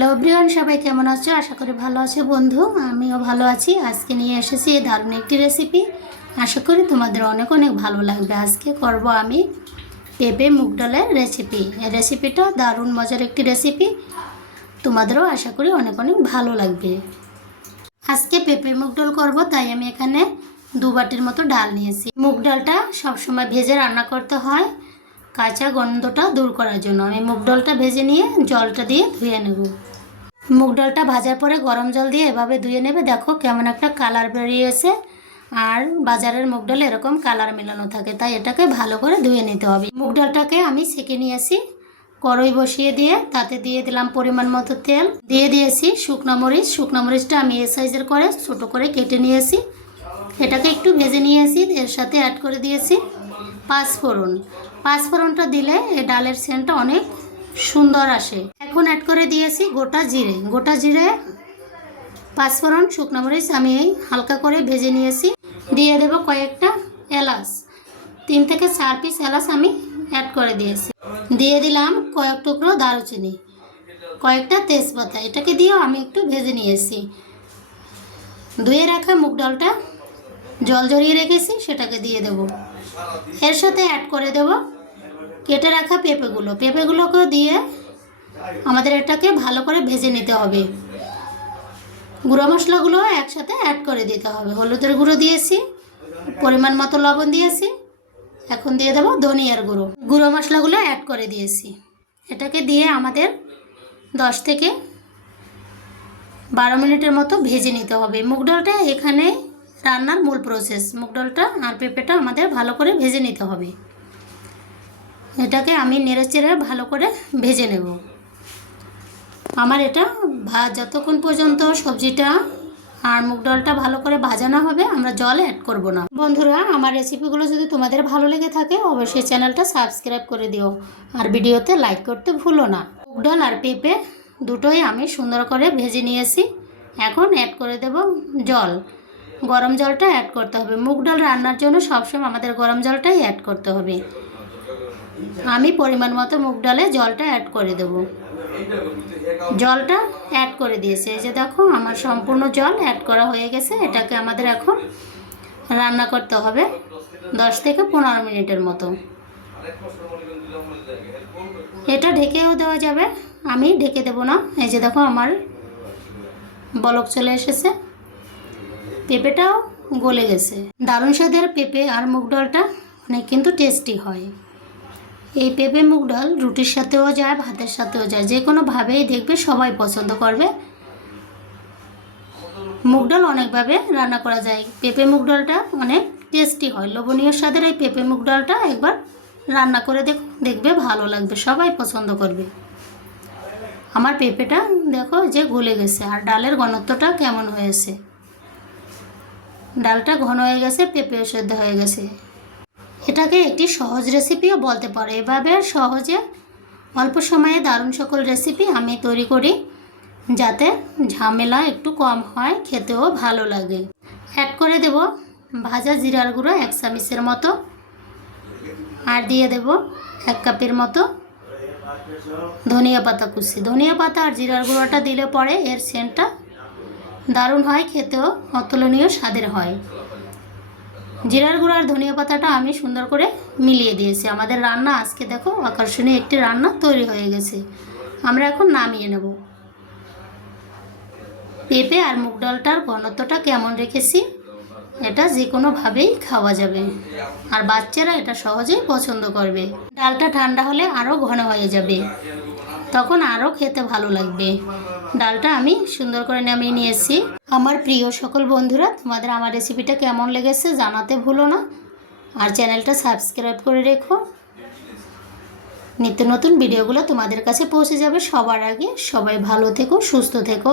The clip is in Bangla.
হ্যালো ব্রিয়ান সবাই কেমন আছো? আশা করি ভালো আছো। বন্ধু, আমিও ভালো আছি। আজকে নিয়ে এসেছি এই দারুণ একটি রেসিপি আশা করি তোমাদের অনেক অনেক ভালো লাগবে। আজকে করব আমি পেঁপে মুগ ডালের রেসিপি এই রেসিপিটা দারুণ মজার একটি রেসিপি তোমাদেরও আশা করি অনেক অনেক ভালো লাগবে। আজকে পেঁপে মুগ ডাল করব, তাই আমি এখানে দু বাটির মতো ডাল নিয়েছি। মুগ ডালটা সবসময় ভেজে রান্না করতে হয়। কাঁচা গন্ধটা দূর করার জন্য। আমি মুগ ডালটা ভেজে নিয়ে জলটা দিয়ে ধুয়ে নেব। মুগ ডালটা ভাজার পরে গরম জল দিয়ে এভাবে ধুয়ে নেবে। দেখো কেমন একটা কালার বেরিয়েছে আর বাজারের মুগ ডাল এরকম কালার মেলানো থাকে, তাই এটাকে ভালো করে ধুয়ে নিতে হবে। মুগ ডালটাকে আমি সেঁকে নিয়েছি, কড়াই বসিয়ে দিয়ে, তাতে দিয়ে দিলাম পরিমাণ মতো তেল। দিয়ে দিয়েছি শুকনো মরিচ, শুকনো মরিচটা আমি এ সাইজের করে ছোটো করে কেটে নিয়েছি। এটাকে একটু ভেজে নিয়েছি, এর সাথে অ্যাড করে দিয়েছি পাঁচফোড়ন। পাঁচফোড়নটা দিলে এই ডালের সেন্টটা অনেক সুন্দর আসে। এখন অ্যাড করে দিয়েছি গোটা জিরে। গোটা জিরে, পাঁচফোড়ন শুকনো মরিচ আমি এই হালকা করে ভেজে নিয়েছি। দিয়ে দেব কয়েকটা এলাচ। তিন থেকে চার পিস এলাচ আমি অ্যাড করে দিয়েছি। দিয়ে দিলাম কয়েক টুকরো দারুচিনি, কয়েকটা তেজপাতা। এটাকে দিয়েও আমি একটু ভেজে নিয়েছি। ধুয়ে রাখা মুগ ডালটা, জল জড়িয়ে রেখেছি, সেটাকে দিয়ে দেব। এর সাথে অ্যাড করে দেব কেটে রাখা পেঁপেগুলো। পেঁপেগুলোকে দিয়ে আমাদের এটাকে ভালো করে ভেজে নিতে হবে। গুঁড়ো মশলাগুলো একসাথে অ্যাড করে দিতে হবে। হলুদের গুঁড়ো দিয়েছি, পরিমাণ মতো লবণ দিয়েছি, এখন দিয়ে দেবো ধনিয়ার গুঁড়ো। গুঁড়ো মশলাগুলো অ্যাড করে দিয়েছি। এটাকে দিয়ে আমাদের দশ থেকে বারো মিনিটের মতো ভেজে নিতে হবে। মুগ ডালটা এখানে রান্নার মূল প্রসেস মুগ ডালটা আর পেঁপেটা আমাদের ভালো করে ভেজে নিতে হবে। এটাকে আমি নেড়ে চেড়ে ভালো করে ভেজে নেব। আমার এটা ভা, যতক্ষণ পর্যন্ত সবজিটা আর মুগ ডালটা ভালো করে ভাজানো হবে, আমরা জল অ্যাড করব না। বন্ধুরা, আমার রেসিপিগুলো যদি তোমাদের ভালো লেগে থাকে, অবশ্যই চ্যানেলটা সাবস্ক্রাইব করে দিও আর ভিডিওতে লাইক করতে ভুলো না। মুগ ডাল আর পেঁপে দুটোই আমি সুন্দর করে ভেজে নিয়েছি। এখন অ্যাড করে দেব জল। গরম জলটা অ্যাড করতে হবে। মুগ ডাল রান্নার জন্য সবসময় আমাদের গরম জলটাই অ্যাড করতে হবে। আমি পরিমাণ মতো মুগ ডালে জলটা অ্যাড করে দেব। জলটা অ্যাড করে দিয়েছে। এই যে দেখো, আমার সম্পূর্ণ জল অ্যাড করা হয়ে গেছে। এটাকে আমাদের এখন রান্না করতে হবে দশ থেকে পনেরো মিনিটের মতো। এটা ঢেকেও দেওয়া যাবে। আমি ঢেকে দেবো না। এই যে দেখো, আমার বলক চলে এসেছে। পেঁপেটাও গলে গেছে। দারুণ স্বাদের পেঁপে আর মুগ ডালটা অনেক কিন্তু টেস্টি হয়। এই পেঁপে মুগ ডাল রুটির সাথেও যায়, ভাতের সাথেও যায়। যে কোনোভাবেই দেখবে সবাই পছন্দ করবে। মুগ ডাল অনেকভাবে রান্না করা যায়। পেঁপে মুগ ডালটা অনেক টেস্টি হয়। লোভনীয় স্বাদের এই পেঁপে মুগ ডালটা একবার রান্না করে দেখ দেখবে, ভালো লাগবে, সবাই পছন্দ করবে। আমার পেঁপেটা দেখো যে গলে গেছে। আর ডালের ঘনত্বটা কেমন হয়েছে? ডালটা ঘন হয়ে গেছে, পেঁপেও সেদ্ধ হয়ে গেছে। এটাকে একটি সহজ রেসিপিও বলতে পারো। এভাবে সহজে অল্প সময়ে দারুণ সকল রেসিপি আমি তৈরি করি, যাতে ঝামেলা একটু কম হয়, খেতেও ভালো লাগে। অ্যাড করে দেব ভাজা জিরার গুঁড়ো এক চামিচের মতো। আর দিয়ে দেব এক কাপের মতো ধনিয়া পাতা কুচি। ধনিয়া পাতা আর জিরার গুঁড়োটা দিলে পরে এর সেন্টটা দারুণ হয়, খেতেও অতুলনীয় স্বাদের হয়। জিরার গুঁড়ো আর ধনিয়া পাতাটা আমি সুন্দর করে মিলিয়ে দিয়েছি। আমাদের রান্না আজকে দেখো, আকর্ষণীয় একটি রান্না তৈরি হয়ে গেছে। আমরা এখন নামিয়ে নেব। পেঁপে আর মুগ ডালটার ঘনত্বটা কেমন রেখেছি, এটা যে কোনোভাবেই খাওয়া যাবে। আর বাচ্চারা এটা সহজেই পছন্দ করবে। ডালটা ঠান্ডা হলে আরও ঘন হয়ে যাবে। তখন আরও খেতে ভালো লাগবে। ডালটা আমি সুন্দর করে নামিয়ে নিয়েছি। আমার প্রিয় সকল বন্ধুরা, তোমাদের আমার রেসিপিটা কেমন লেগেছে জানাতে ভুলো না। আর চ্যানেলটা সাবস্ক্রাইব করে রেখো। নিত্য নতুন ভিডিওগুলো তোমাদের কাছে পৌঁছে যাবে সবার আগে। সবাই ভালো থেকো, সুস্থ থেকো।